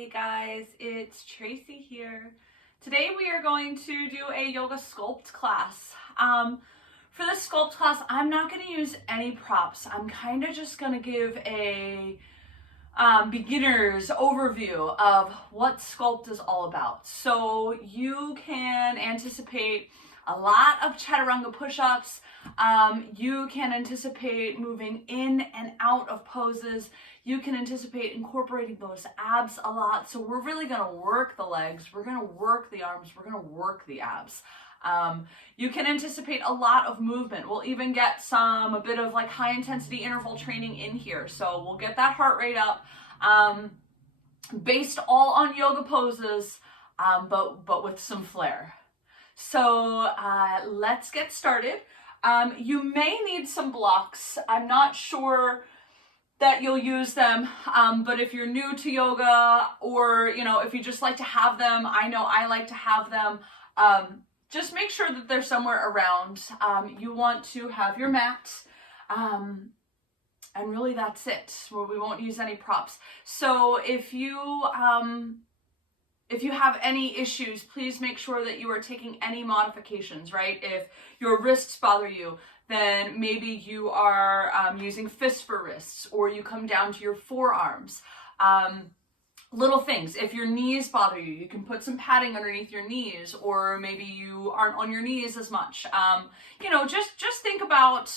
Hey guys, it's Tracy here. Today we are going to do a yoga sculpt class. For this sculpt class, I'm not going to use any props. I'm kind of just going to give a beginner's overview of what sculpt is all about. So you can anticipate a lot of chaturanga push-ups. You can anticipate moving in and out of poses. You can anticipate incorporating those abs a lot. So we're really going to work the legs. We're going to work the arms. We're going to work the abs. You can anticipate a lot of movement. We'll even get a bit of like high intensity interval training in here. So we'll get that heart rate up, based all on yoga poses, but with some flair. So let's get started. You may need some blocks. I'm not sure that you'll use them, but if you're new to yoga, or if you just like to have them, I know I like to have them. Just make sure that they're somewhere around. You want to have your mat, and really that's it. We won't use any props. So if you have any issues, please make sure that you are taking any modifications, right? If your wrists bother you, then maybe you are using fists for wrists, or you come down to your forearms. Little things. If your knees bother you, you can put some padding underneath your knees, or maybe you aren't on your knees as much. Just think about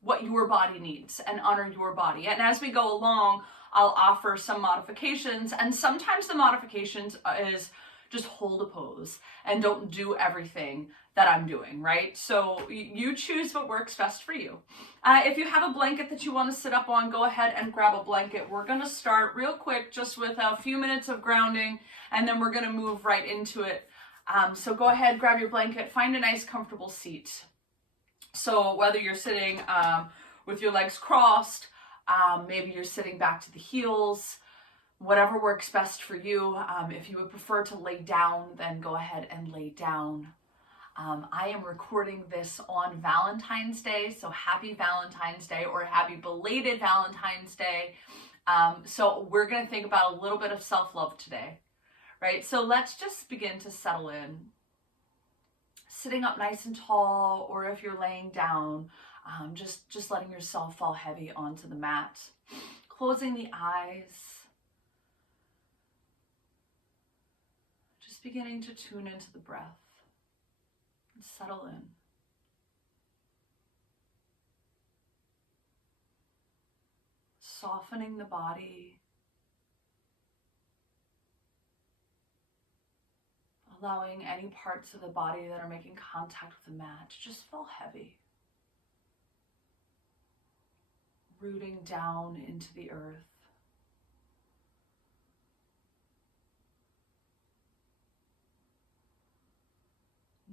what your body needs and honor your body. And as we go along, I'll offer some modifications, and sometimes the modifications is just hold a pose and don't do everything that I'm doing, right? So you choose what works best for you. If you have a blanket that you want to sit up on, go ahead and grab a blanket. We're going to start real quick just with a few minutes of grounding, and then we're going to move right into it. So go ahead, grab your blanket, find a nice comfortable seat. So whether you're sitting with your legs crossed, maybe you're sitting back to the heels, whatever works best for you. If you would prefer to lay down, then go ahead and lay down. I am recording this on Valentine's Day, so happy Valentine's Day, or happy belated Valentine's Day. So we're going to think about a little bit of self-love today, right? So let's just begin to settle in. Sitting up nice and tall, or if you're laying down, just letting yourself fall heavy onto the mat. Closing the eyes. Just beginning to tune into the breath and settle in. Softening the body. Allowing any parts of the body that are making contact with the mat to just fall heavy. Rooting down into the earth.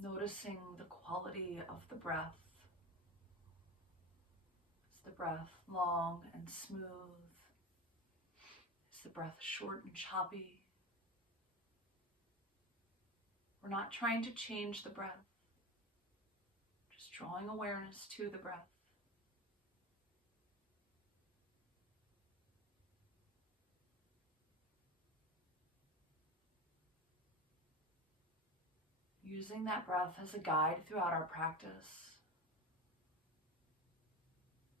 Noticing the quality of the breath. Is the breath long and smooth? Is the breath short and choppy? We're not trying to change the breath, just drawing awareness to the breath. Using that breath as a guide throughout our practice.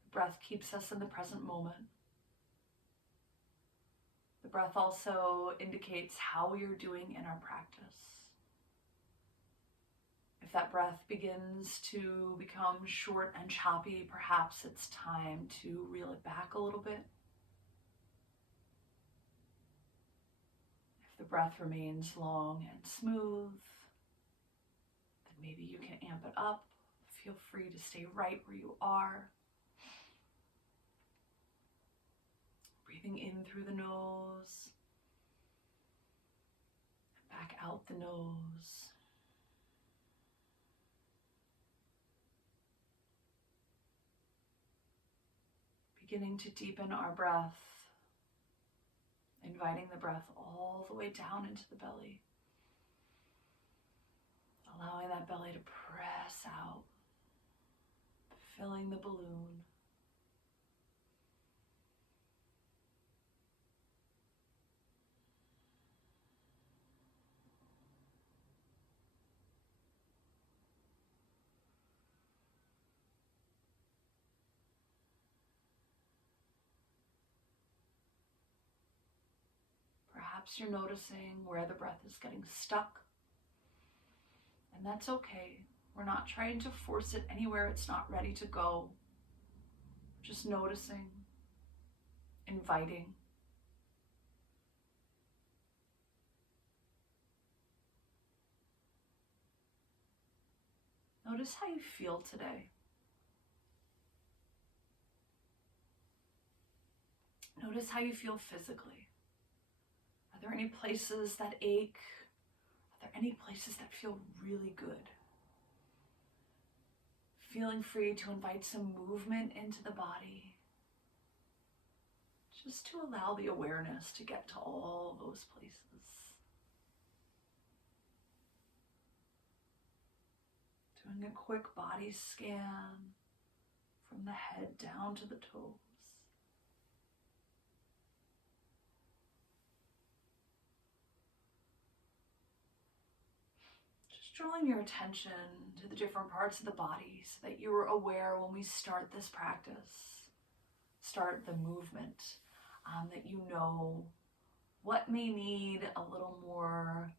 The breath keeps us in the present moment. The breath also indicates how we are doing in our practice. If that breath begins to become short and choppy, perhaps it's time to reel it back a little bit. If the breath remains long and smooth, then maybe you can amp it up. Feel free to stay right where you are. Breathing in through the nose, back out the nose. Beginning to deepen our breath, inviting the breath all the way down into the belly, allowing that belly to press out, filling the balloon. Perhaps you're noticing where the breath is getting stuck. And that's okay. We're not trying to force it anywhere it's not ready to go. Just noticing, inviting. Notice how you feel today. Notice how you feel physically. Are there any places that ache? Are there any places that feel really good? Feeling free to invite some movement into the body, just to allow the awareness to get to all those places. Doing a quick body scan from the head down to the toes. Just drawing your attention to the different parts of the body so that you're aware when we start this practice, start the movement, that you know what may need a little more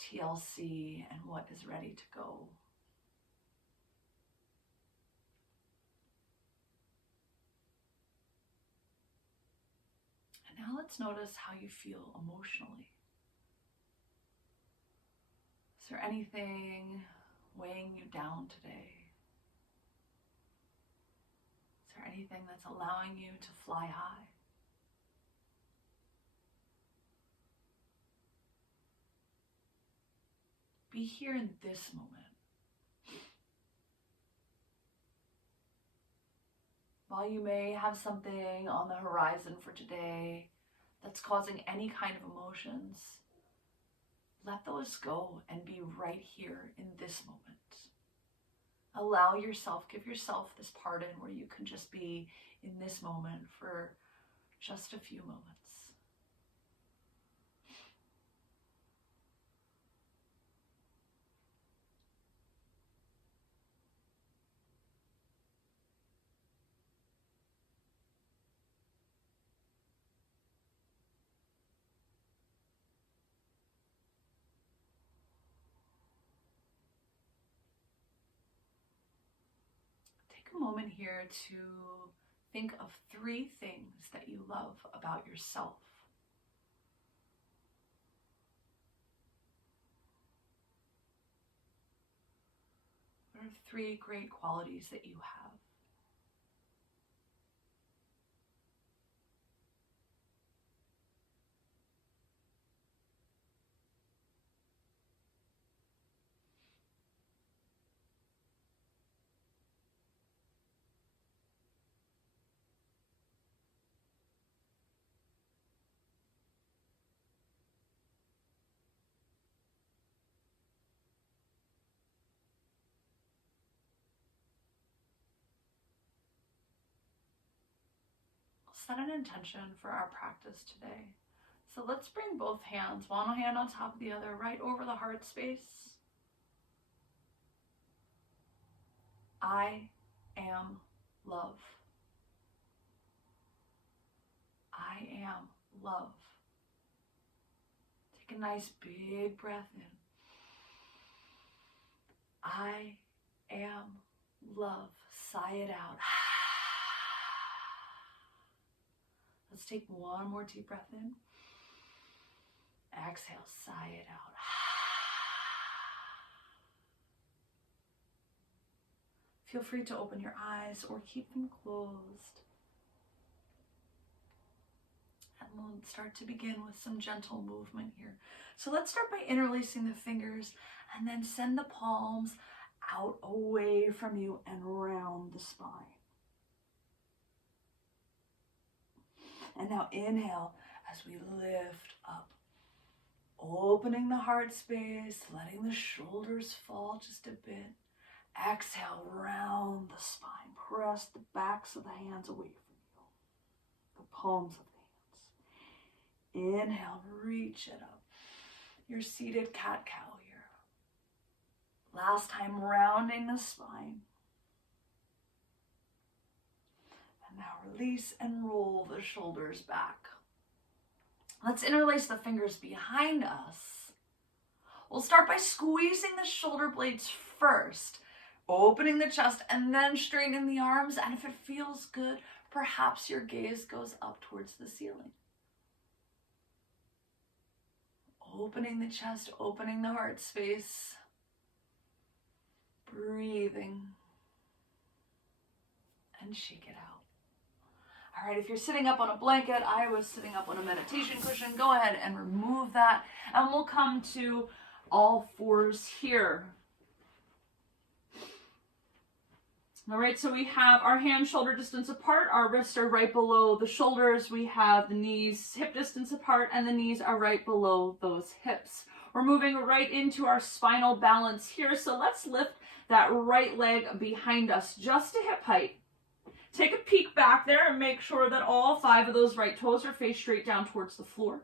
TLC and what is ready to go. And now let's notice how you feel emotionally. Is there anything weighing you down today? Is there anything that's allowing you to fly high? Be here in this moment. While you may have something on the horizon for today that's causing any kind of emotions, let those go and be right here in this moment. Allow yourself, give yourself this pardon where you can just be in this moment for just a few moments. Take a moment here to think of 3 things that you love about yourself. What are 3 great qualities that you have? Set an intention for our practice today. So let's bring both hands, one hand on top of the other, right over the heart space. I am love. I am love. Take a nice big breath in. I am love. Sigh it out. Let's take one more deep breath in. Exhale, sigh it out. Feel free to open your eyes or keep them closed. And we'll start to begin with some gentle movement here. So let's start by interlacing the fingers and then send the palms out away from you and around the spine. And now inhale as we lift up, opening the heart space, letting the shoulders fall just a bit. Exhale, round the spine. Press the backs of the hands away from you, the palms of the hands. Inhale, reach it up. Your seated cat-cow here. Last time, rounding the spine. And now release and roll the shoulders back. Let's interlace the fingers behind us. We'll start by squeezing the shoulder blades first, opening the chest and then straightening the arms. And if it feels good, perhaps your gaze goes up towards the ceiling. Opening the chest, opening the heart space, breathing, and shake it out. All right, if you're sitting up on a blanket, I was sitting up on a meditation cushion, go ahead and remove that, and we'll come to all fours here. All right, so we have our hands shoulder distance apart, our wrists are right below the shoulders, we have the knees hip distance apart, and the knees are right below those hips. We're moving right into our spinal balance here, so let's lift that right leg behind us just to hip height. Take a peek back there and make sure that all 5 of those right toes are faced straight down towards the floor.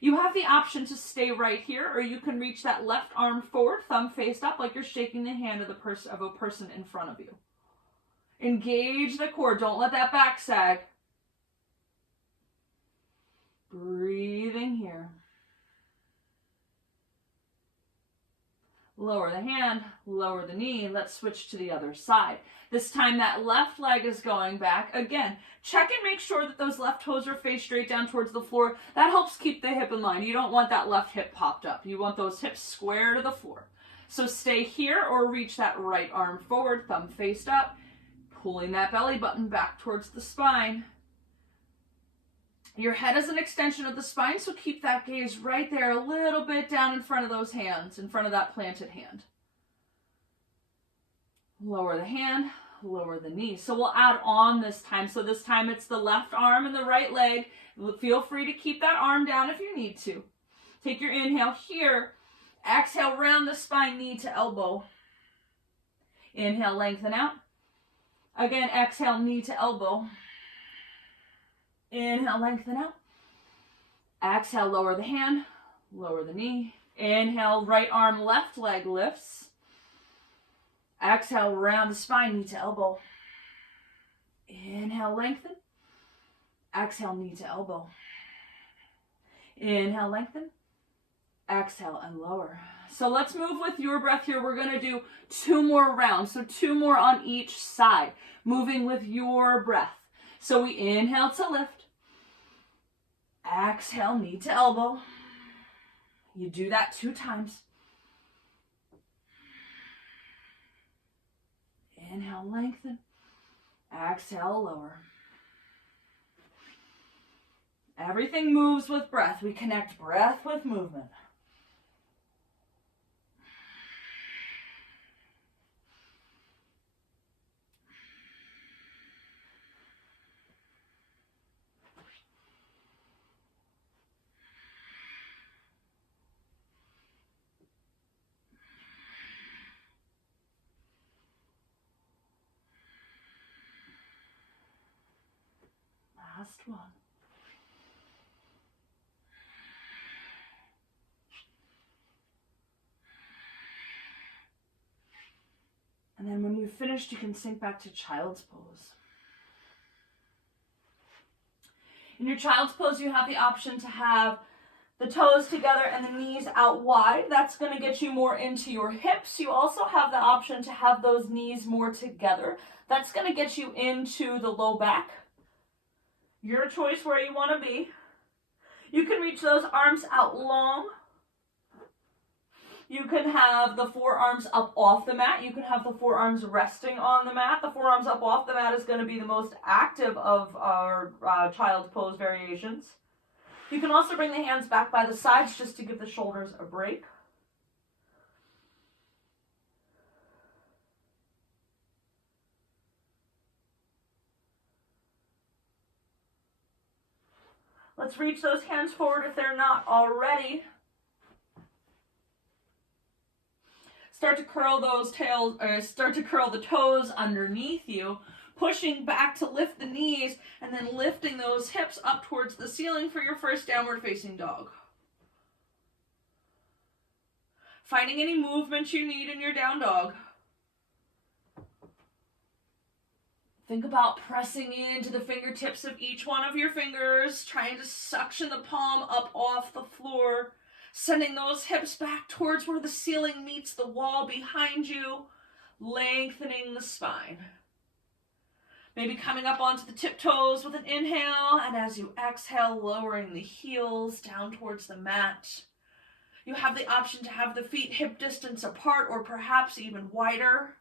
You have the option to stay right here, or you can reach that left arm forward, thumb faced up, like you're shaking the hand of a person in front of you. Engage the core. Don't let that back sag. Breathing here. Lower the hand, lower the knee. Let's switch to the other side. This time that left leg is going back. Again, check and make sure that those left toes are faced straight down towards the floor. That helps keep the hip in line. You don't want that left hip popped up. You want those hips square to the floor. So stay here or reach that right arm forward, thumb faced up, pulling that belly button back towards the spine. Your head is an extension of the spine, so keep that gaze right there, a little bit down in front of those hands, in front of that planted hand. Lower the hand, lower the knee. So we'll add on this time. So this time it's the left arm and the right leg. Feel free to keep that arm down if you need to. Take your inhale here. Exhale, round the spine, knee to elbow. Inhale, lengthen out. Again, exhale, knee to elbow. Inhale, lengthen out. Exhale, lower the hand, lower the knee. Inhale, right arm, left leg lifts. Exhale, round the spine, knee to elbow. Inhale, lengthen. Exhale, knee to elbow. Inhale, lengthen. Exhale, and lower. So let's move with your breath here. We're going to do 2 more rounds. So 2 more on each side, moving with your breath. So we inhale to lift. Exhale, knee to elbow. You do that 2 times. Inhale, lengthen. Exhale, lower. Everything moves with breath. We connect breath with movement. Last one. And then when you've finished, you can sink back to child's pose. In your child's pose, you have the option to have the toes together and the knees out wide. That's going to get you more into your hips. You also have the option to have those knees more together. That's going to get you into the low back. Your choice where you want to be. You can reach those arms out long. You can have the forearms up off the mat. You can have the forearms resting on the mat. The forearms up off the mat is going to be the most active of our child's pose variations. You can also bring the hands back by the sides just to give the shoulders a break. Let's reach those hands forward if they're not already. Start to curl those tails, or start to curl the toes underneath you, pushing back to lift the knees, and then lifting those hips up towards the ceiling for your first downward facing dog. Finding any movement you need in your down dog. Think about pressing into the fingertips of each one of your fingers, trying to suction the palm up off the floor, sending those hips back towards where the ceiling meets the wall behind you, lengthening the spine. Maybe coming up onto the tiptoes with an inhale, and as you exhale, lowering the heels down towards the mat. You have the option to have the feet hip distance apart or perhaps even wider.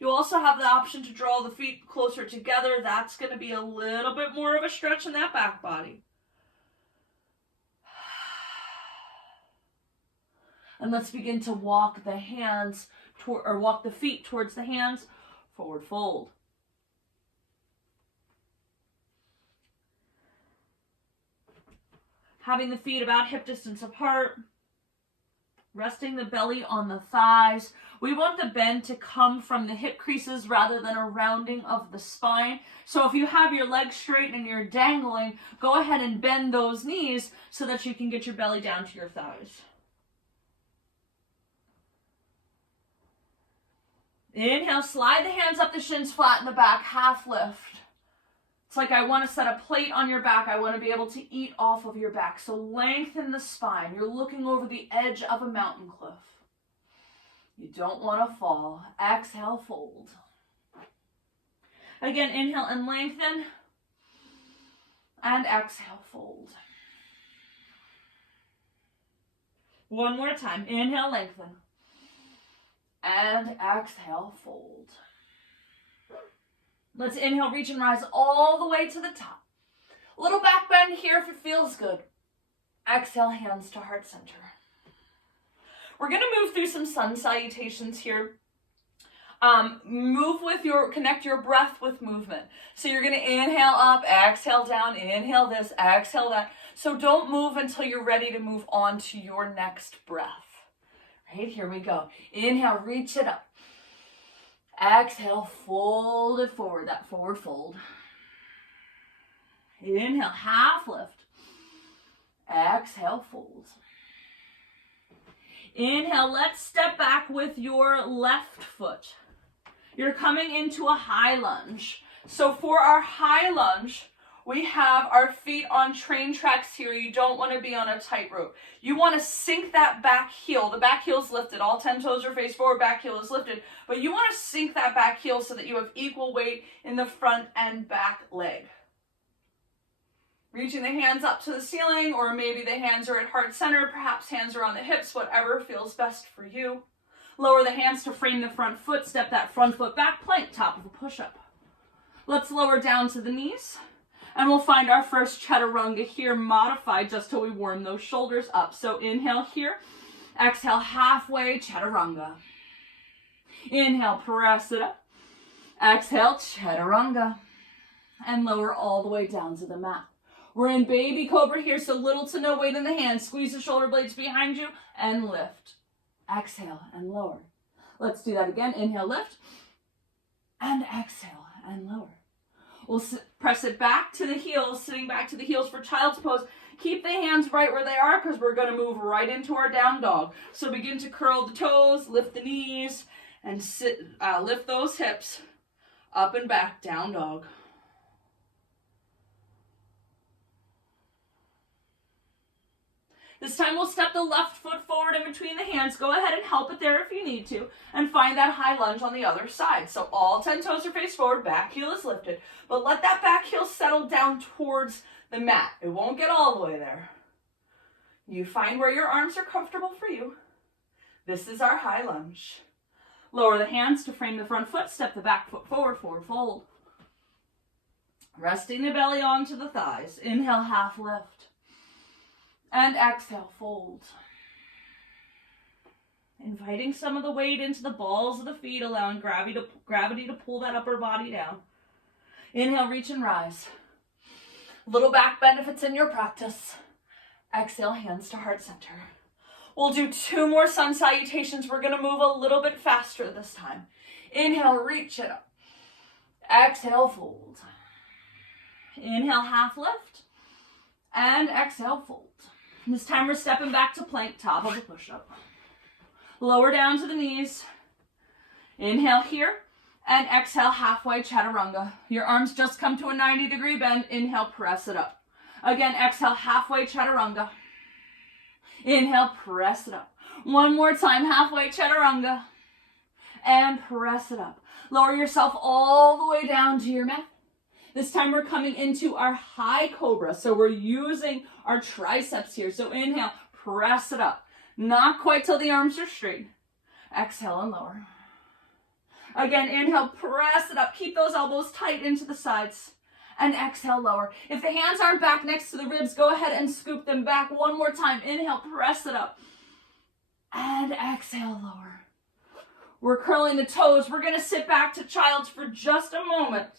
You also have the option to draw the feet closer together. That's going to be a little bit more of a stretch in that back body. And let's begin to walk the hands walk the feet towards the hands, forward fold. Having the feet about hip distance apart, resting the belly on the thighs. We want the bend to come from the hip creases rather than a rounding of the spine. So if you have your legs straight and you're dangling, go ahead and bend those knees so that you can get your belly down to your thighs. Inhale, slide the hands up the shins, flatten the back, half lift. It's like I want to set a plate on your back. I want to be able to eat off of your back. So lengthen the spine. You're looking over the edge of a mountain cliff. You don't want to fall. Exhale, fold. Again, inhale and lengthen. And exhale, fold. One more time. Inhale, lengthen. And exhale, fold. Let's inhale, reach and rise all the way to the top. A little back bend here if it feels good. Exhale, hands to heart center. We're going to move through some sun salutations here. Connect your breath with movement. So you're going to inhale up, exhale down, inhale this, exhale that. So don't move until you're ready to move on to your next breath. Right, here we go. Inhale, reach it up. Exhale, fold it forward, that forward fold. Inhale, half lift. Exhale, fold. Inhale, let's step back with your left foot. You're coming into a high lunge. So for our high lunge, we have our feet on train tracks here. You don't want to be on a tightrope. You want to sink that back heel. The back heel is lifted. All 10 toes are face forward. Back heel is lifted. But you want to sink that back heel so that you have equal weight in the front and back leg. Reaching the hands up to the ceiling, or maybe the hands are at heart center. Perhaps hands are on the hips. Whatever feels best for you. Lower the hands to frame the front foot. Step that front foot back. Plank, top of a push-up. Let's lower down to the knees. And we'll find our first chaturanga here, modified just till we warm those shoulders up. So inhale here, exhale halfway, chaturanga. Inhale, press it up. Exhale, chaturanga. And lower all the way down to the mat. We're in baby cobra here, so little to no weight in the hands. Squeeze the shoulder blades behind you and lift. Exhale and lower. Let's do that again. Inhale, lift. And exhale and lower. We'll press it back to the heels, sitting back to the heels for child's pose. Keep the hands right where they are because we're going to move right into our down dog. So begin to curl the toes, lift the knees, and lift those hips up and back, down dog. This time we'll step the left foot forward in between the hands. Go ahead and help it there if you need to. And find that high lunge on the other side. So all 10 toes are face forward, back heel is lifted. But let that back heel settle down towards the mat. It won't get all the way there. You find where your arms are comfortable for you. This is our high lunge. Lower the hands to frame the front foot. Step the back foot forward, forward fold. Resting the belly onto the thighs. Inhale, half lift. And exhale, fold. Inviting some of the weight into the balls of the feet, allowing gravity to pull that upper body down. Inhale, reach and rise. Little back bend if it's in your practice. Exhale, hands to heart center. We'll do 2 more sun salutations. We're going to move a little bit faster this time. Inhale, reach it up. Exhale, fold. Inhale, half lift. And exhale, fold. This time we're stepping back to plank, top of a push-up. Lower down to the knees. Inhale here. And exhale, halfway chaturanga. Your arms just come to a 90-degree bend. Inhale, press it up. Again, exhale, halfway chaturanga. Inhale, press it up. One more time, halfway chaturanga. And press it up. Lower yourself all the way down to your mat. This time we're coming into our high cobra. So we're using our triceps here. So inhale, press it up. Not quite till the arms are straight. Exhale and lower. Again, inhale, press it up. Keep those elbows tight into the sides. And exhale, lower. If the hands aren't back next to the ribs, go ahead and scoop them back one more time. Inhale, press it up. And exhale, lower. We're curling the toes. We're going to sit back to child's for just a moment.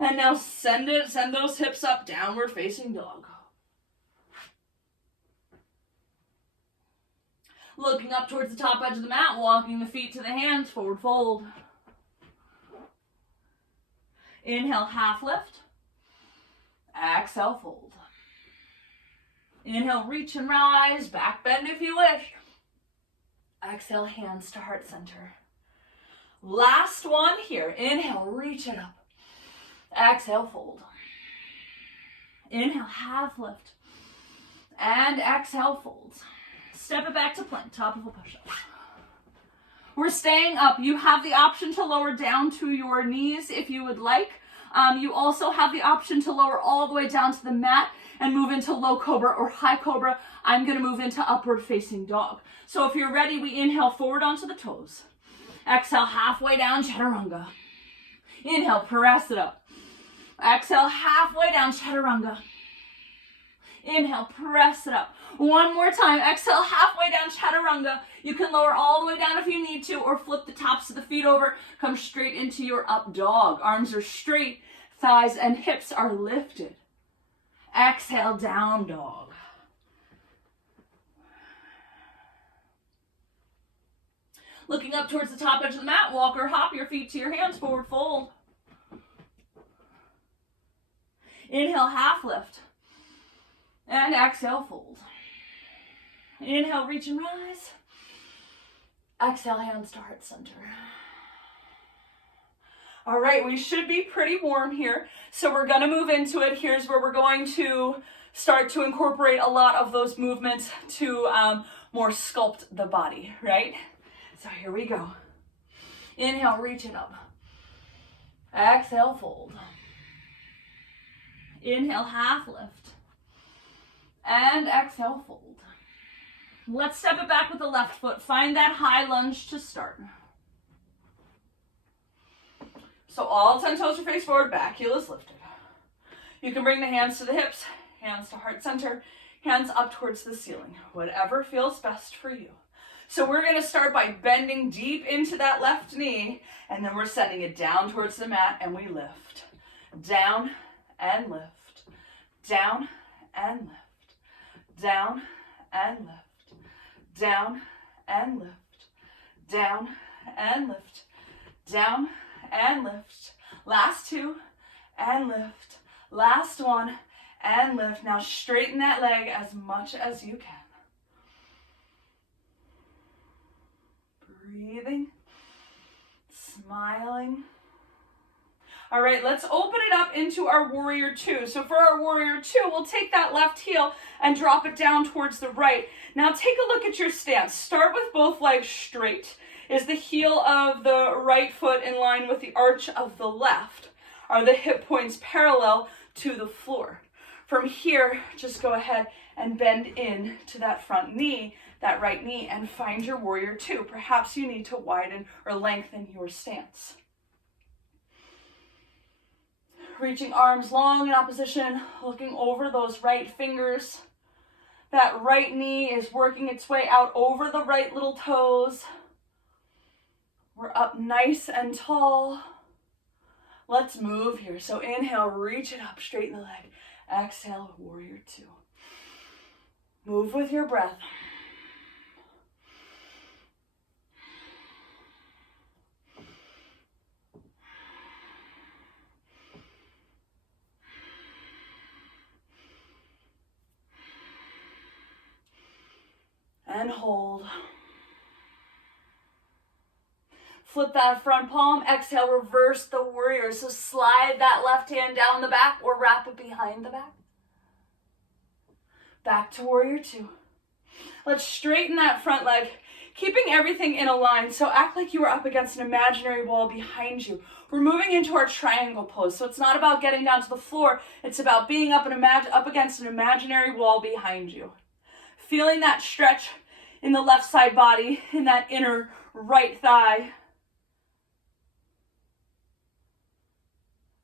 And now send those hips up, downward facing dog. Looking up towards the top edge of the mat, walking the feet to the hands, forward fold. Inhale, half lift. Exhale, fold. Inhale, reach and rise, back bend if you wish. Exhale, hands to heart center. Last one here. Inhale, reach it up. Exhale, fold. Inhale, half lift. And exhale, fold. Step it back to plank, top of a push-up. We're staying up. You have the option to lower down to your knees if you would like. You also have the option to lower all the way down to the mat and move into low cobra or high cobra. I'm going to move into upward facing dog. So if you're ready, we inhale forward onto the toes. Exhale, halfway down, chaturanga. Inhale, press it up. Exhale, halfway down, chaturanga. Inhale, press it up. One more time. Exhale, halfway down, chaturanga. You can lower all the way down if you need to, or flip the tops of the feet over. Come straight into your up dog. Arms are straight. Thighs and hips are lifted. Exhale, down dog. Looking up towards the top edge of the mat, walk or hop your feet to your hands, forward fold. Inhale, half lift. And exhale, fold. Inhale, reach and rise. Exhale, hands to heart center. All right, we should be pretty warm here, so we're going to move into it. Here's where we're going to start to incorporate a lot of those movements to more sculpt the body, right? So here we go. Inhale, reach it up. Exhale, fold. Inhale, half lift. And exhale, fold. Let's step it back with the left foot. Find that high lunge to start. So all 10 toes are face forward, back heel is lifted. You can bring the hands to the hips, hands to heart center, hands up towards the ceiling. Whatever feels best for you. So we're going to start by bending deep into that left knee, and then we're sending it down towards the mat, and we lift. Down and lift. Down and lift. Down and lift. Down and lift. Down and lift. Down and lift. Last two and lift. Last one and lift. Now straighten that leg as much as you can. Breathing, smiling. All right, let's open it up into our warrior two. So for our warrior two, we'll take that left heel and drop it down towards the right. Now take a look at your stance. Start with both legs straight. Is the heel of the right foot in line with the arch of the left? Are the hip points parallel to the floor? From here, just go ahead and bend in to that front knee, that right knee, and find your warrior two. Perhaps you need to widen or lengthen your stance. Reaching arms long in opposition, looking over those right fingers. That right knee is working its way out over the right little toes. We're up nice and tall. Let's move here. So inhale, reach it up, straighten the leg. Exhale, warrior two. Move with your breath. And hold. Flip that front palm. Exhale, reverse the warrior. So slide that left hand down the back or wrap it behind the back. Back to warrior two. Let's straighten that front leg, keeping everything in a line. So act like you are up against an imaginary wall behind you. We're moving into our triangle pose. So it's not about getting down to the floor. It's about being up against an imaginary wall behind you. Feeling that stretch in the left side body, in that inner right thigh.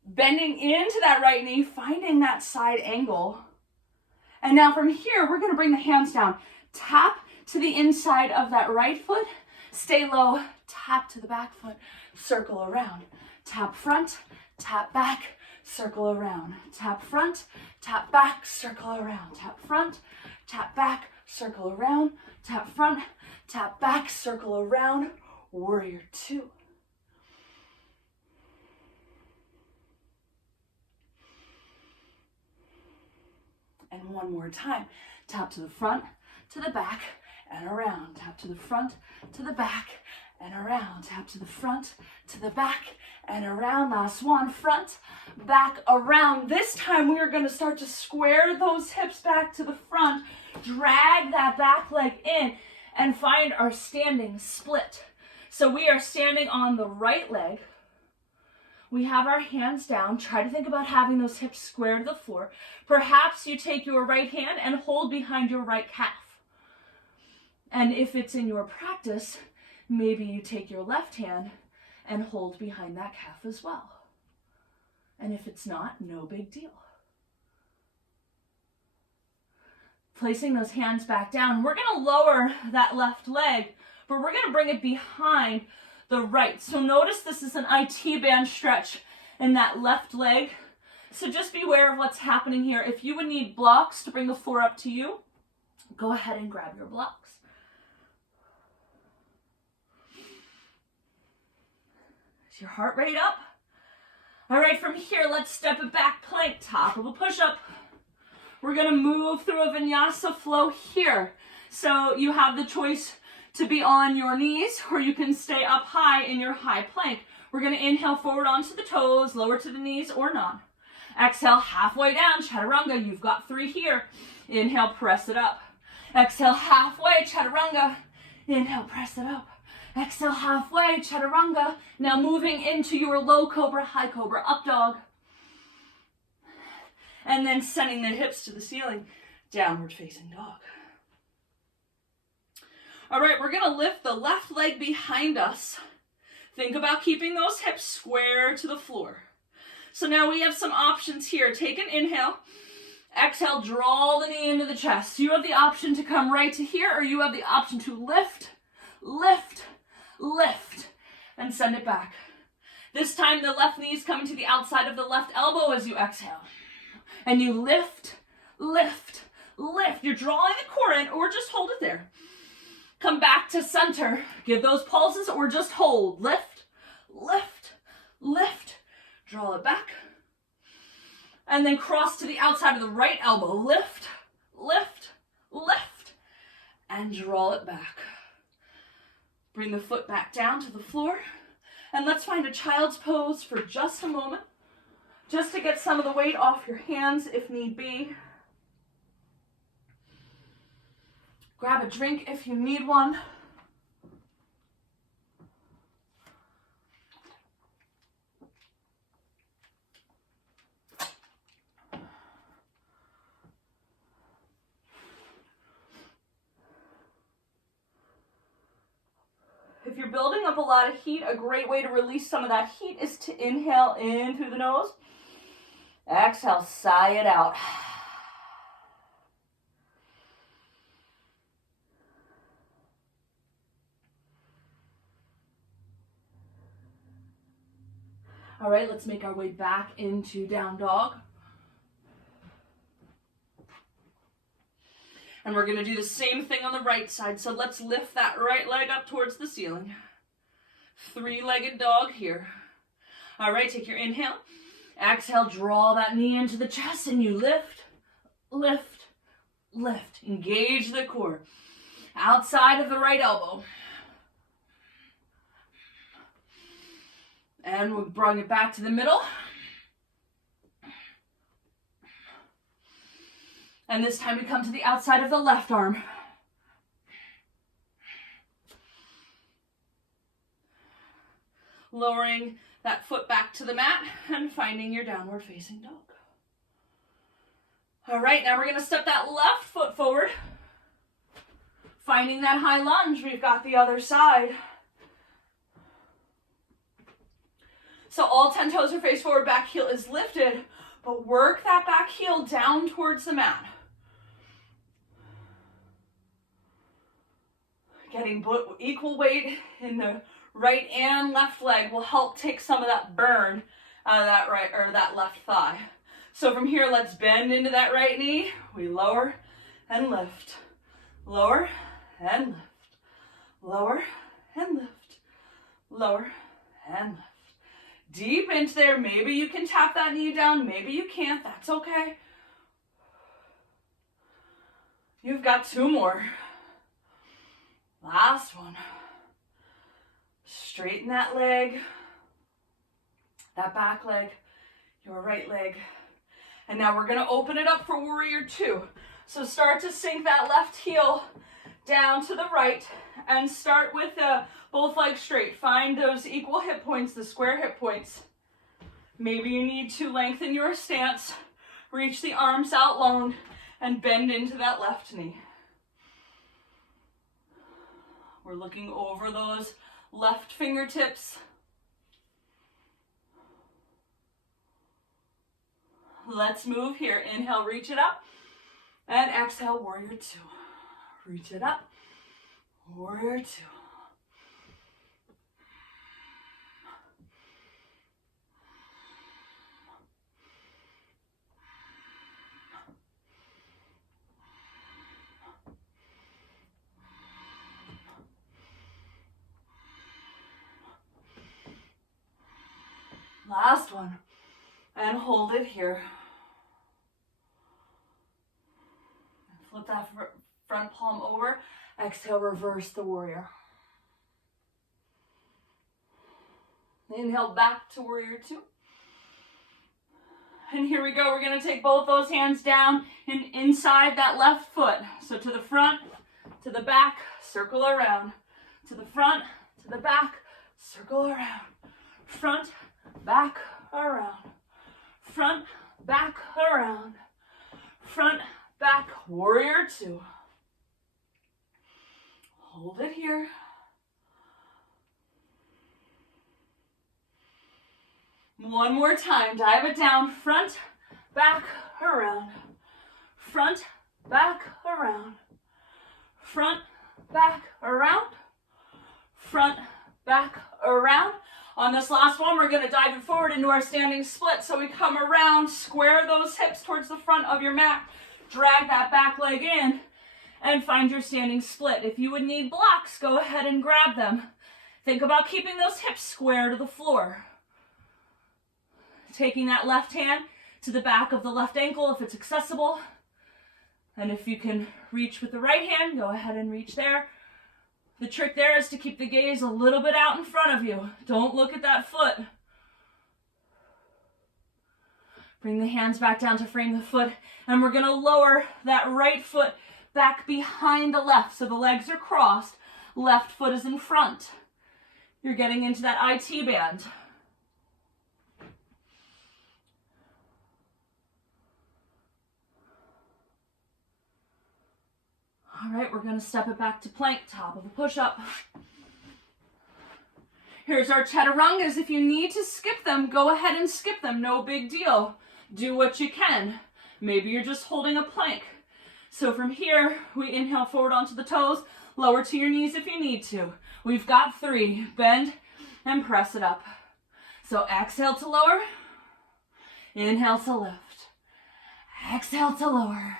Bending into that right knee, finding that side angle. And now from here, we're gonna bring the hands down. Tap to the inside of that right foot. Stay low, tap to the back foot. Circle around. Tap front, tap back, circle around. Tap front, tap back, circle around. Tap front, tap back, circle around. Tap front, tap back, circle around. Warrior two. And one more time. Tap to the front, to the back, and around. Tap to the front, to the back, and around. Tap to the front, to the back, and around. Last one. Front, back, around. This time we are going to start to square those hips back to the front. Drag that back leg in and find our standing split. So we are standing on the right leg. We have our hands down. Try to think about having those hips square to the floor. Perhaps you take your right hand and hold behind your right calf. And if it's in your practice, maybe you take your left hand and hold behind that calf as well. And if it's not, no big deal. Placing those hands back down, we're going to lower that left leg, but we're going to bring it behind the right. So notice this is an IT band stretch in that left leg. So just be aware of what's happening here. If you would need blocks to bring the floor up to you, go ahead and grab your blocks. Is your heart rate up? All right, from here, let's step it back, plank, top of a push-up. We're gonna move through a vinyasa flow here. So you have the choice to be on your knees, or you can stay up high in your high plank. We're gonna inhale forward onto the toes, lower to the knees or not. Exhale, halfway down, chaturanga. You've got 3 here. Inhale, press it up. Exhale, halfway, chaturanga. Inhale, press it up. Exhale, halfway, chaturanga. Now moving into your low cobra, high cobra, up dog. And then sending the hips to the ceiling, downward facing dog. All right, we're gonna lift the left leg behind us. Think about keeping those hips square to the floor. So now we have some options here. Take an inhale. Exhale, draw the knee into the chest. You have the option to come right to here, or you have the option to lift, lift, lift, and send it back. This time the left knee is coming to the outside of the left elbow as you exhale. And you lift, lift, lift. You're drawing the core in, or just hold it there. Come back to center. Give those pulses, or just hold. Lift, lift, lift. Draw it back. And then cross to the outside of the right elbow. Lift, lift, lift. And draw it back. Bring the foot back down to the floor. And let's find a child's pose for just a moment. Just to get some of the weight off your hands if need be. Grab a drink if you need one. If you're building up a lot of heat, a great way to release some of that heat is to inhale in through the nose. Exhale, sigh it out. All right, let's make our way back into down dog. And we're gonna do the same thing on the right side. So let's lift that right leg up towards the ceiling. 3-legged dog here. All right, take your inhale. Exhale, draw that knee into the chest and you lift, lift, lift. Engage the core. Outside of the right elbow. And we'll bring it back to the middle. And this time we come to the outside of the left arm. Lowering that foot back to the mat and finding your downward facing dog. All right, now we're gonna step that left foot forward. Finding that high lunge, we've got the other side. So all 10 toes are face forward, back heel is lifted, but work that back heel down towards the mat. Getting equal weight in the right and left leg will help take some of that burn out of that right or that left thigh. So from here, let's bend into that right knee. We lower and lift. Lower and lift. Lower and lift. Lower and lift. Deep into there. Maybe you can tap that knee down. Maybe you can't. That's okay. You've got 2 more. Last one. Straighten that leg, that back leg, your right leg. And now we're gonna open it up for warrior 2. So start to sink that left heel down to the right and start with both legs straight. Find those equal hip points, the square hip points. Maybe you need to lengthen your stance, reach the arms out long, and bend into that left knee. We're looking over those left fingertips. Let's move here. Inhale, reach it up. And exhale, warrior 2. Reach it up. Warrior 2. Last one. And hold it here. Flip that front palm over. Exhale, reverse the warrior. Inhale, back to warrior 2. And here we go. We're going to take both those hands down and inside that left foot. So to the front, to the back, circle around. To the front, to the back, circle around. Front, back, around. Front, back, around. Front, back, warrior 2. Hold it here. One more time, dive it down, front, back, around. Front, back, around. Front, back, around. Front, back, around. On this last one, we're going to dive it forward into our standing split. So we come around, square those hips towards the front of your mat, drag that back leg in, and find your standing split. If you would need blocks, go ahead and grab them. Think about keeping those hips square to the floor. Taking that left hand to the back of the left ankle if it's accessible. And if you can reach with the right hand, go ahead and reach there. The trick there is to keep the gaze a little bit out in front of you. Don't look at that foot. Bring the hands back down to frame the foot. And we're going to lower that right foot back behind the left. So the legs are crossed. Left foot is in front. You're getting into that IT band. All right, we're going to step it back to plank, top of the push-up. Here's our chaturangas. If you need to skip them, go ahead and skip them. No big deal. Do what you can. Maybe you're just holding a plank. So from here, we inhale forward onto the toes, lower to your knees if you need to. We've got 3. Bend and press it up. So exhale to lower. Inhale to lift. Exhale to lower.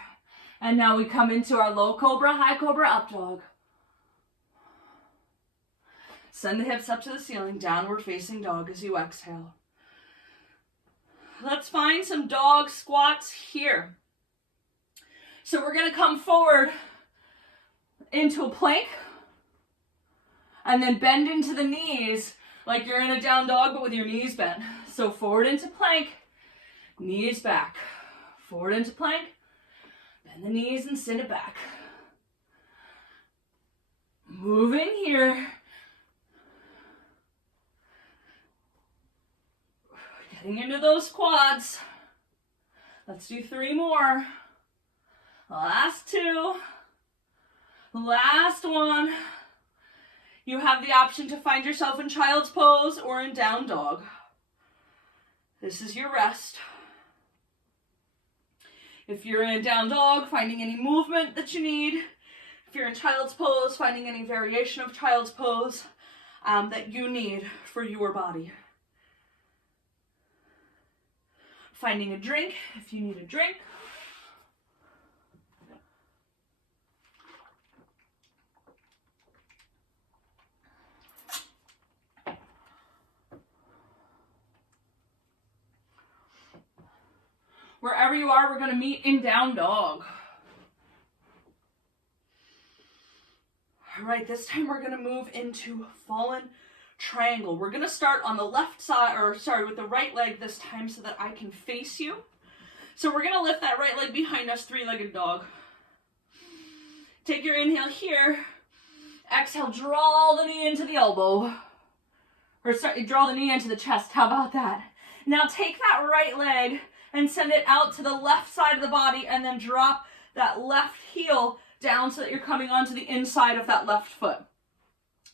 And now we come into our low cobra, high cobra, up dog. Send the hips up to the ceiling, downward facing dog as you exhale. Let's find some dog squats here. So we're going to come forward into a plank and then bend into the knees, like you're in a down dog, but with your knees bent. So forward into plank, knees back. Forward into plank, bend the knees and send it back. Moving here. Getting into those quads. Let's do 3 more. Last 2. Last one. You have the option to find yourself in child's pose or in down dog. This is your rest. If you're in down dog, finding any movement that you need. If you're in child's pose, finding any variation of child's pose that you need for your body. Finding a drink if you need a drink. Wherever you are, we're going to meet in down dog. All right, this time we're going to move into fallen triangle. We're going to start on the left side, with the right leg this time so that I can face you. So we're going to lift that right leg behind us, 3-legged dog. Take your inhale here. Exhale, draw the knee into the elbow. Draw the knee into the chest. How about that? Now take that right leg and send it out to the left side of the body and then drop that left heel down so that you're coming onto the inside of that left foot.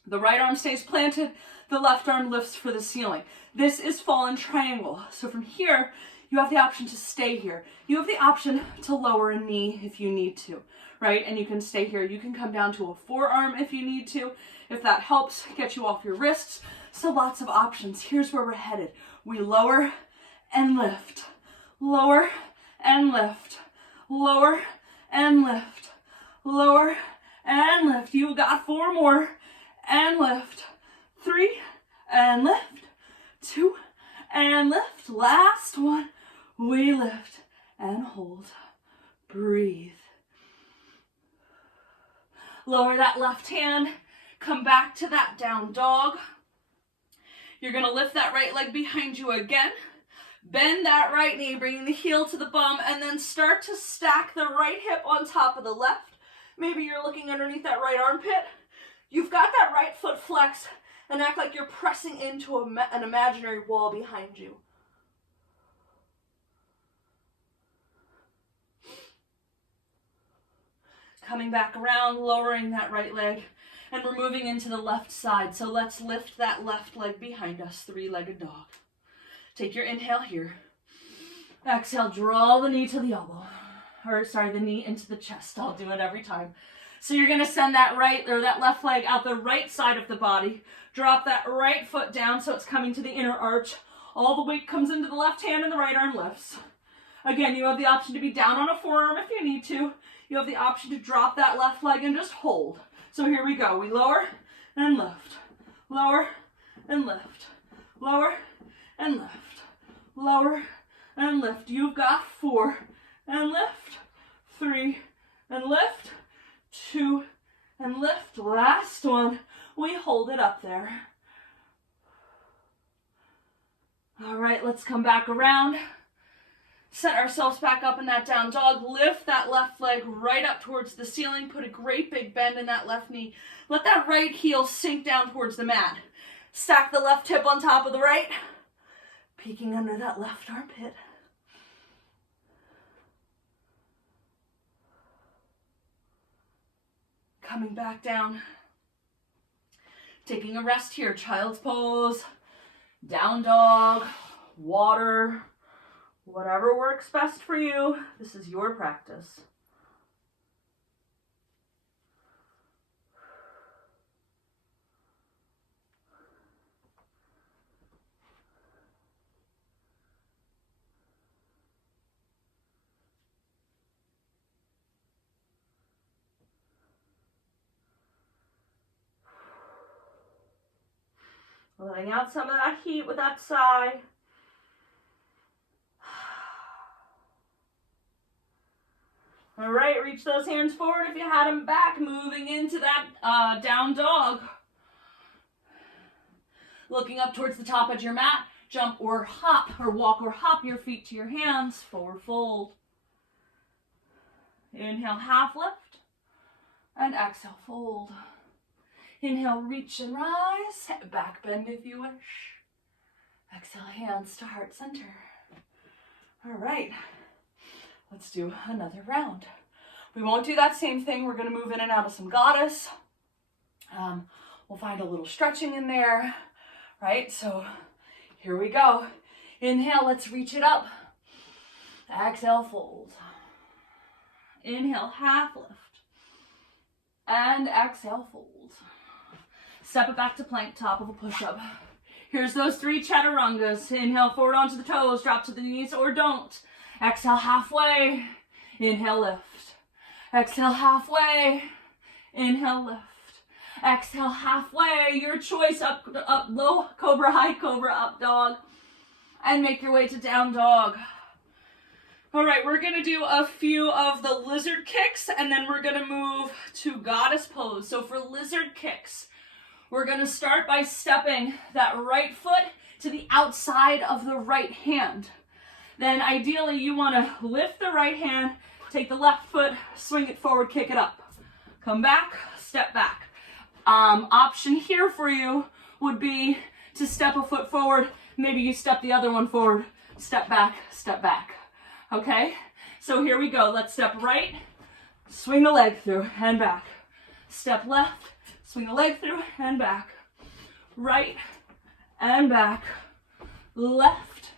The right arm stays planted, the left arm lifts for the ceiling. This is fallen triangle. So from here, you have the option to stay here. You have the option to lower a knee if you need to, right? And you can stay here. You can come down to a forearm if you need to, if that helps get you off your wrists. So lots of options. Here's where we're headed. We lower and lift. Lower and lift, lower and lift, lower and lift. You got 4 more and lift. 3 and lift. 2 and lift. Last one. We lift and hold. Breathe. Lower that left hand. Come back to that down dog. You're going to lift that right leg behind you again. Bend that right knee, bringing the heel to the bum, and then start to stack the right hip on top of the left. Maybe you're looking underneath that right armpit. You've got that right foot flexed and act like you're pressing into an imaginary wall behind you. Coming back around, lowering that right leg, and we're moving into the left side. So let's lift that left leg behind us, 3-legged dog. Take your inhale here. Exhale, draw the knee to the elbow. The knee into the chest. I'll do it every time. So you're going to send that that left leg out the right side of the body. Drop that right foot down so it's coming to the inner arch. All the weight comes into the left hand and the right arm lifts. Again, you have the option to be down on a forearm if you need to. You have the option to drop that left leg and just hold. So here we go. We lower and lift. Lower and lift. Lower and lift. Lower and lift. You've got 4 and lift. 3 and lift. 2 and lift. Last one. We hold it up there. All right, let's come back around. Set ourselves back up in that down dog. Lift that left leg right up towards the ceiling. Put a great big bend in that left knee. Let that right heel sink down towards the mat. Stack the left hip on top of the right. Peeking under that left armpit. Coming back down. Taking a rest here. Child's pose. Down dog. Water. Whatever works best for you. This is your practice. Letting out some of that heat with that sigh. All right, reach those hands forward if you had them back, moving into that down dog. Looking up towards the top edge of your mat, jump or hop, or walk or hop your feet to your hands, forward fold. Inhale, half lift, and exhale, fold. Inhale, reach and rise, back bend if you wish. Exhale, hands to heart center. All right, let's do another round. We won't do that same thing. We're gonna move in and out of some goddess. We'll find a little stretching in there, right? So here we go. Inhale, let's reach it up. Exhale, fold. Inhale, half lift. And exhale, fold. Step it back to plank, top of a push-up. Here's those 3 chaturangas. Inhale, forward onto the toes, drop to the knees or don't. Exhale, halfway. Inhale, lift. Exhale, halfway. Inhale, lift. Exhale, halfway. Your choice, up, low, cobra, high cobra, up dog. And make your way to down dog. All right, we're gonna do a few of the lizard kicks and then we're gonna move to goddess pose. So for lizard kicks, we're gonna start by stepping that right foot to the outside of the right hand. Then ideally you wanna lift the right hand, take the left foot, swing it forward, kick it up. Come back, step back. Option here for you would be to step a foot forward, maybe you step the other one forward, step back, okay? So here we go, let's step right, swing the leg through and back. Step left, swing the leg through and back. Right and back, left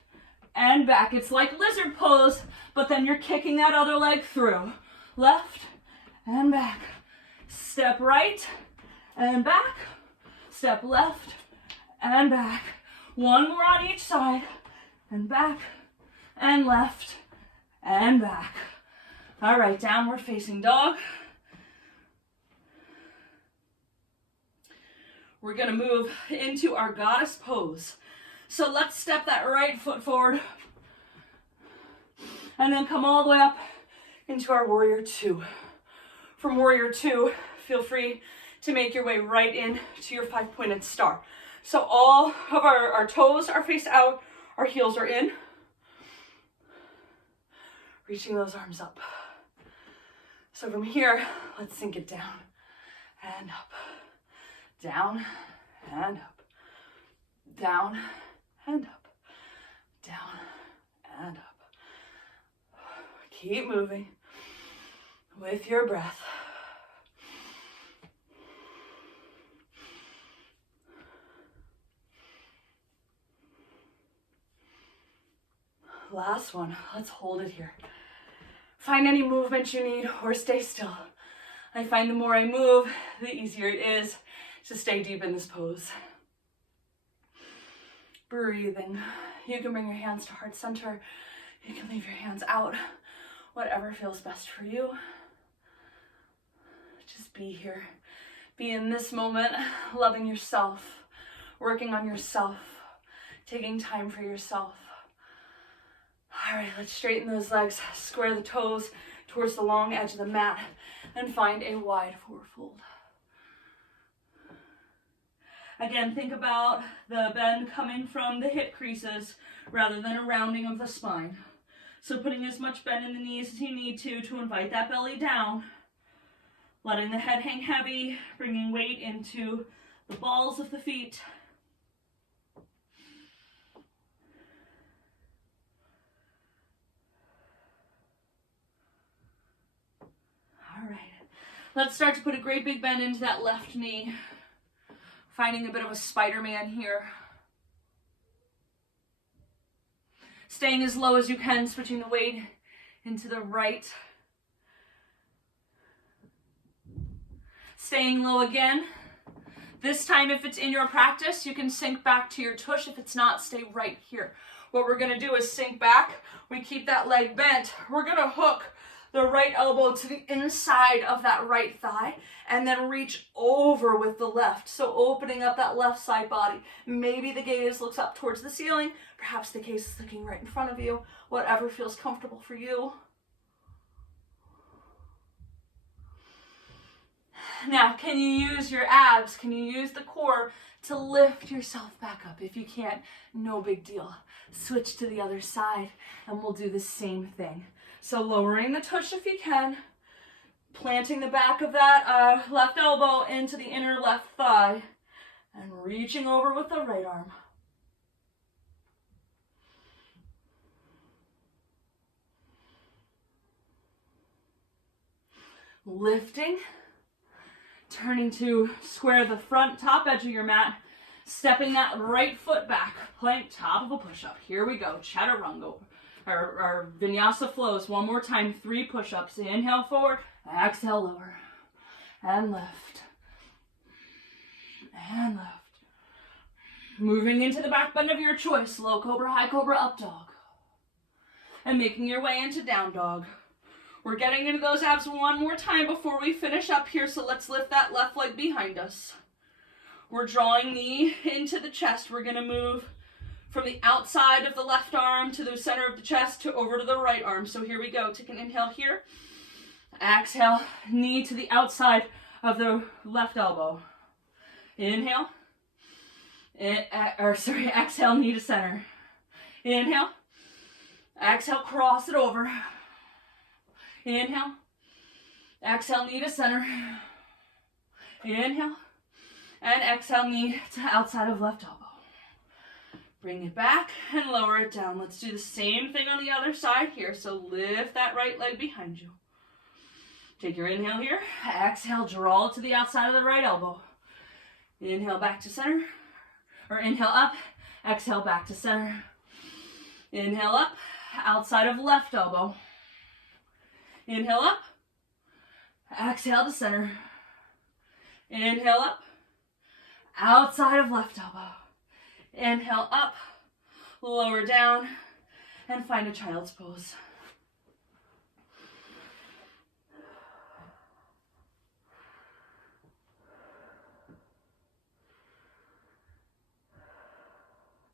and back. It's like lizard pose, but then you're kicking that other leg through. Left and back. Step right and back. Step left and back. One more on each side. And back and left and back. All right, downward facing dog. We're gonna move into our goddess pose. So let's step that right foot forward and then come all the way up into our warrior 2. From warrior 2, feel free to make your way right in to your 5-pointed star. So all of our toes are faced out, our heels are in. Reaching those arms up. So from here, let's sink it down and up. Down and up, down and up, down and up. Keep moving with your breath. Last one, let's hold it here. Find any movement you need or stay still. I find the more I move, the easier it is to stay deep in this pose. Breathing. You can bring your hands to heart center. You can leave your hands out. Whatever feels best for you. Just be here. Be in this moment, loving yourself, working on yourself, taking time for yourself. All right, let's straighten those legs, square the toes towards the long edge of the mat, and find a wide forward fold. Again, think about the bend coming from the hip creases rather than a rounding of the spine. So putting as much bend in the knees as you need to invite that belly down. Letting the head hang heavy, bringing weight into the balls of the feet. All right, let's start to put a great big bend into that left knee. Finding a bit of a Spider-Man here. Staying as low as you can, switching the weight into the right. Staying low again. This time, if it's in your practice, you can sink back to your tush. If it's not, stay right here. What we're gonna do is sink back. We keep that leg bent. We're gonna hook the right elbow to the inside of that right thigh and then reach over with the left. So opening up that left side body. Maybe the gaze looks up towards the ceiling. Perhaps the gaze is looking right in front of you. Whatever feels comfortable for you. Now, can you use your abs? Can you use the core to lift yourself back up? If you can't, no big deal. Switch to the other side and we'll do the same thing. So lowering the tush if you can, planting the back of that left elbow into the inner left thigh and reaching over with the right arm. Lifting, turning to square the front top edge of your mat, stepping that right foot back, plank, top of a push-up. Here we go, chaturanga, our vinyasa flows. One more time, 3 push-ups. Inhale forward, exhale lower, and lift, and lift. Moving into the back bend of your choice, low cobra, high cobra, up dog, and making your way into down dog. We're getting into those abs one more time before we finish up here, so let's lift that left leg behind us. We're drawing knee into the chest. We're going to move from the outside of the left arm to the center of the chest to over to the right arm. So here we go. Take an inhale here. Exhale, knee to the outside of the left elbow. Inhale. Exhale, knee to center. Inhale. Exhale, cross it over. Inhale. Exhale, knee to center. Inhale. And exhale, knee to outside of left elbow. Bring it back and lower it down. Let's do the same thing on the other side here. So lift that right leg behind you. Take your inhale here. Exhale, draw it to the outside of the right elbow. Inhale back to center. Or inhale up. Exhale back to center. Inhale up. Outside of left elbow. Inhale up. Exhale to center. Inhale up. Outside of left elbow. Inhale up. Lower down. And find a child's pose.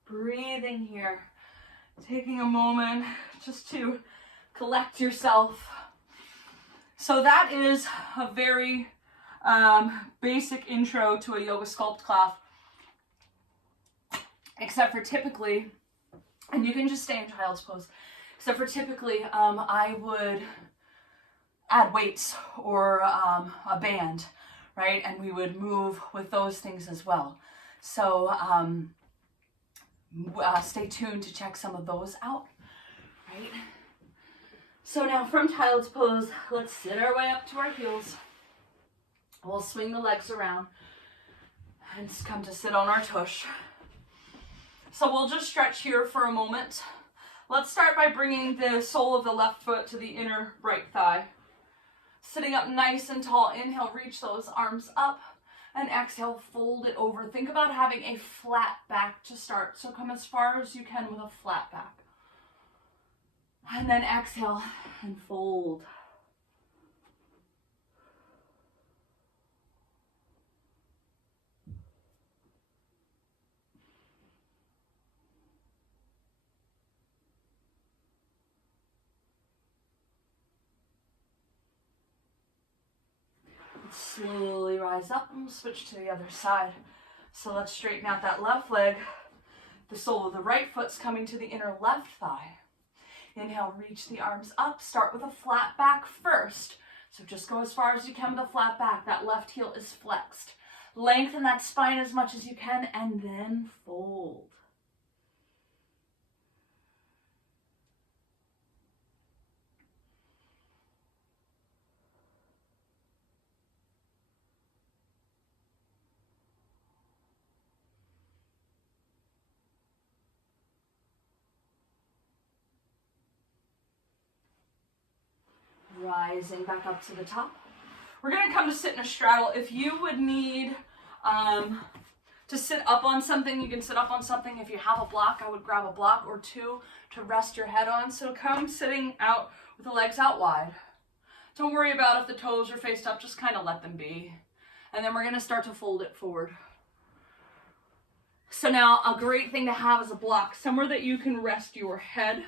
Breathing here. Taking a moment just to collect yourself. So that is a very basic intro to a yoga sculpt class, except for typically, and you can just stay in child's pose, except for typically I would add weights or a band, right? And we would move with those things as well. So stay tuned to check some of those out, right? So now from child's pose, let's sit our way up to our heels. We'll swing the legs around and come to sit on our tush. So we'll just stretch here for a moment. Let's start by bringing the sole of the left foot to the inner right thigh. Sitting up nice and tall. Inhale, reach those arms up. And exhale, fold it over. Think about having a flat back to start. So come as far as you can with a flat back. And then exhale and fold. Slowly rise up and we'll switch to the other side. So let's straighten out that left leg. The sole of the right foot's coming to the inner left thigh. Inhale, reach the arms up. Start with a flat back first. So just go as far as you can with a flat back. That left heel is flexed. Lengthen that spine as much as you can and then fold. Rising back up to the top. We're going to come to sit in a straddle. If you would need to sit up on something, you can sit up on something. If you have a block, I would grab a block or two to rest your head on. So come sitting out with the legs out wide. Don't worry about if the toes are faced up, just kind of let them be. And then we're going to start to fold it forward. So now a great thing to have is a block, somewhere that you can rest your head.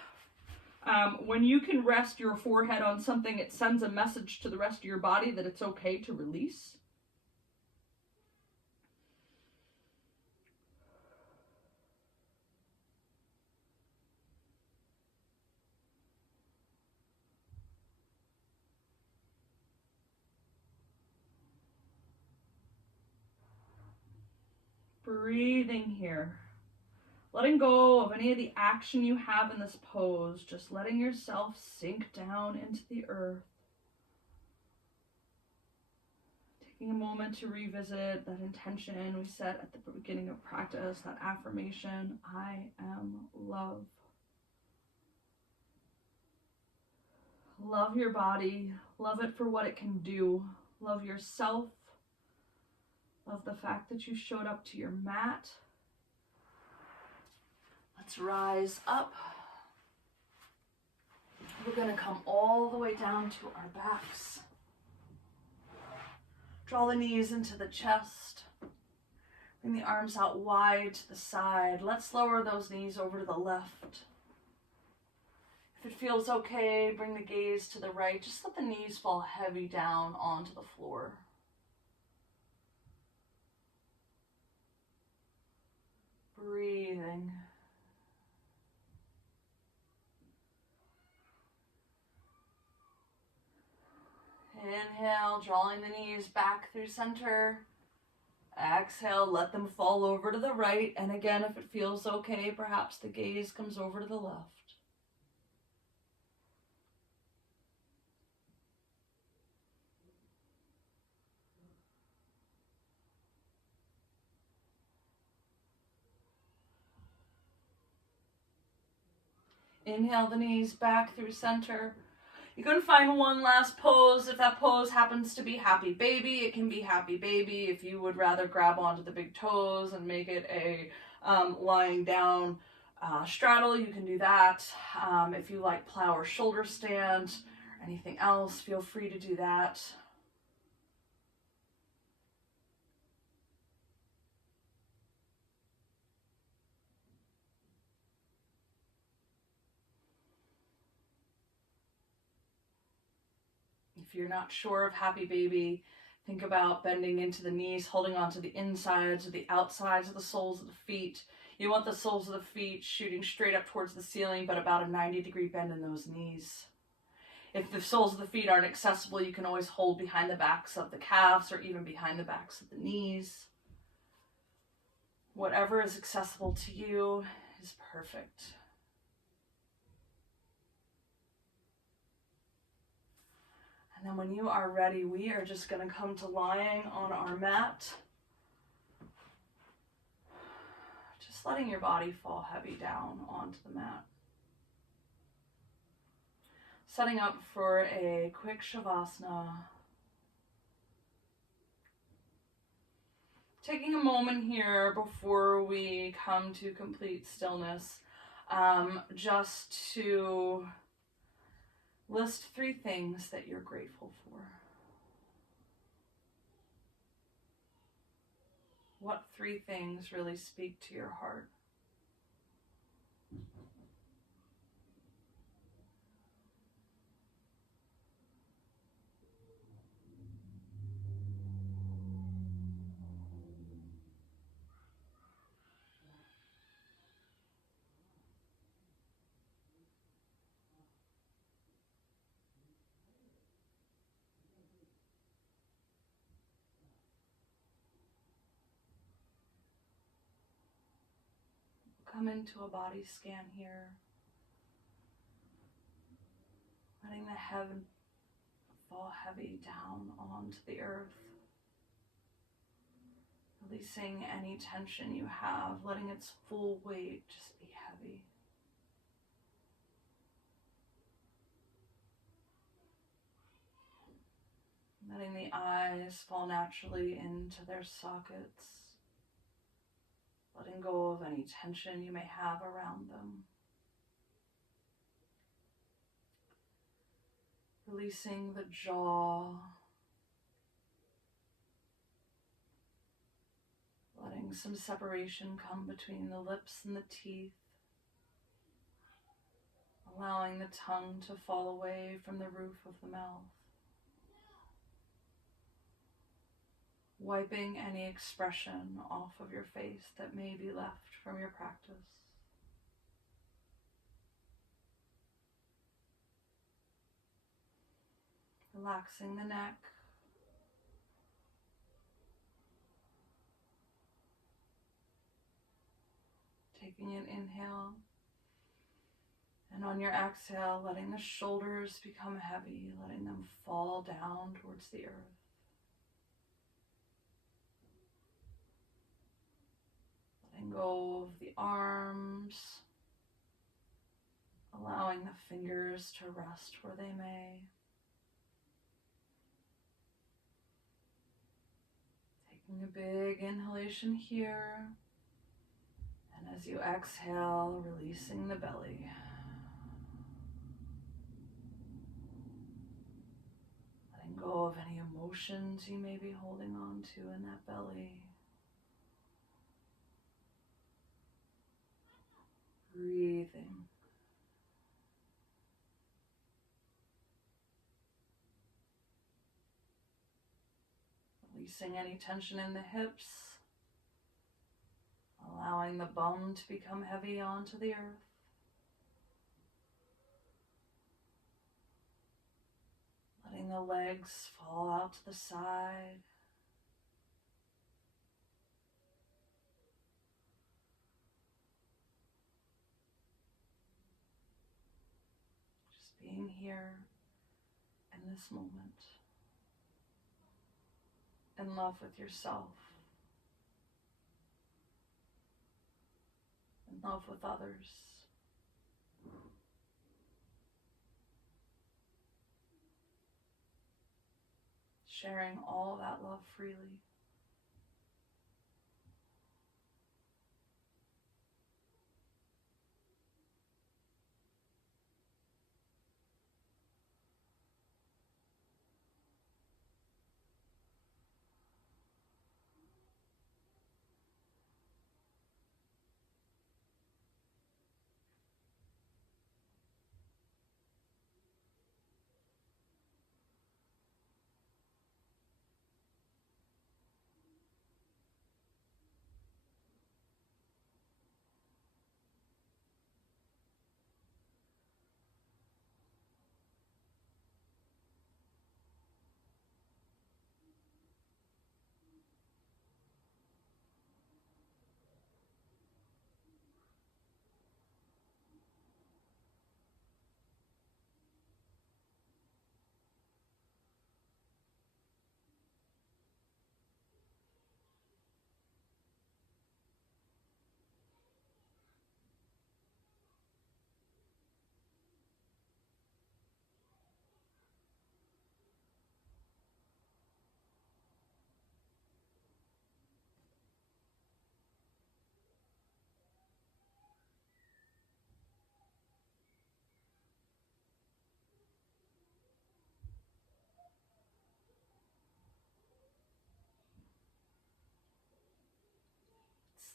When you can rest your forehead on something, it sends a message to the rest of your body that it's okay to release. Breathing here. Letting go of any of the action you have in this pose, just letting yourself sink down into the earth. Taking a moment to revisit that intention we set at the beginning of practice, that affirmation, I am love. Love your body, love it for what it can do, love yourself, love the fact that you showed up to your mat. Let's rise up. We're going to come all the way down to our backs. Draw the knees into the chest. Bring the arms out wide to the side. Let's lower those knees over to the left. If it feels okay, bring the gaze to the right. Just let the knees fall heavy down onto the floor. Breathing. Inhale, drawing the knees back through center. Exhale, let them fall over to the right. And again, if it feels okay, perhaps the gaze comes over to the left. Inhale the knees back through center. You can find one last pose. If that pose happens to be happy baby, it can be happy baby. If you would rather grab onto the big toes and make it a lying down straddle, you can do that. If you like plow or shoulder stand or anything else, feel free to do that. If you're not sure of happy baby, think about bending into the knees, holding onto the insides or the outsides of the soles of the feet. You want the soles of the feet shooting straight up towards the ceiling, but about a 90-degree bend in those knees. If the soles of the feet aren't accessible, you can always hold behind the backs of the calves or even behind the backs of the knees. Whatever is accessible to you is perfect. And then when you are ready, we are just going to come to lying on our mat. Just letting your body fall heavy down onto the mat. Setting up for a quick Shavasana. Taking a moment here before we come to complete stillness, just to list 3 things that you're grateful for. What 3 things really speak to your heart? Come into a body scan here, letting the head fall heavy down onto the earth, releasing any tension you have, letting its full weight just be heavy. Letting the eyes fall naturally into their sockets. Letting go of any tension you may have around them. Releasing the jaw. Letting some separation come between the lips and the teeth. Allowing the tongue to fall away from the roof of the mouth. Wiping any expression off of your face that may be left from your practice. Relaxing the neck. taking an inhale. And on your exhale, letting the shoulders become heavy, letting them fall down towards the earth. Letting go of the arms, allowing the fingers to rest where they may. Taking a big inhalation here. And as you exhale, releasing the belly. Letting go of any emotions you may be holding on to in that belly. Breathing. Releasing any tension in the hips. Allowing the bum to become heavy onto the earth. Letting the legs fall out to the side. Just being here in this moment. In love with yourself. In love with others. Sharing all that love freely.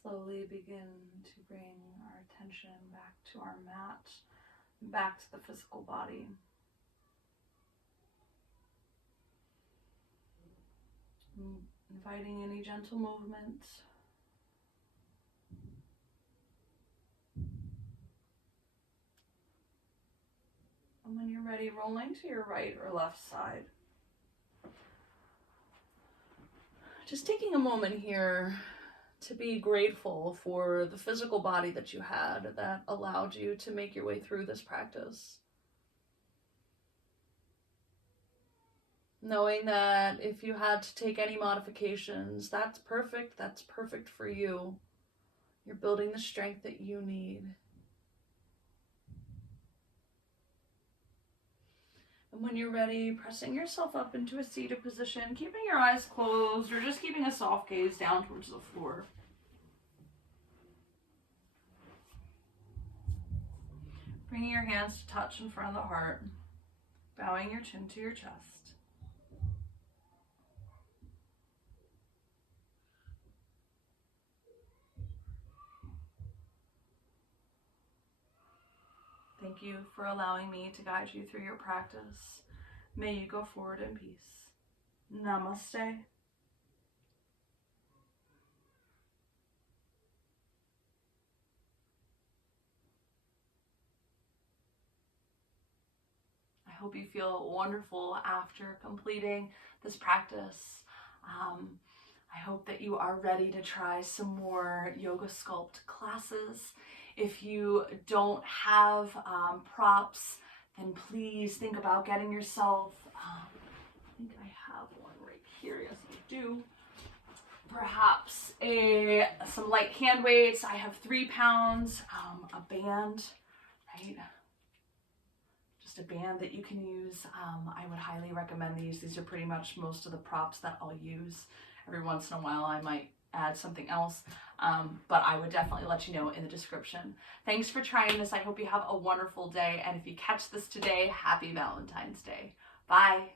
Slowly begin to bring our attention back to our mat, back to the physical body. Inviting any gentle movement. And when you're ready, rolling to your right or left side. Just taking a moment here to be grateful for the physical body that you had that allowed you to make your way through this practice. Knowing that if you had to take any modifications, that's perfect for you. You're building the strength that you need. And when you're ready, pressing yourself up into a seated position, keeping your eyes closed or just keeping a soft gaze down towards the floor. Bringing your hands to touch in front of the heart, bowing your chin to your chest. Thank you for allowing me to guide you through your practice. May you go forward in peace. Namaste. I hope you feel wonderful after completing this practice. I hope that you are ready to try some more yoga sculpt classes. If you don't have props, then please think about getting yourself, I think I have one right here, yes I do, perhaps some light hand weights. I have 3 pounds, a band, right? Just a band that you can use. I would highly recommend these. These are pretty much most of the props that I'll use. Every once in a while I might add something else, but I would definitely let you know in the description. Thanks for trying this. I hope you have a wonderful day, and if you catch this today, happy Valentine's Day. Bye.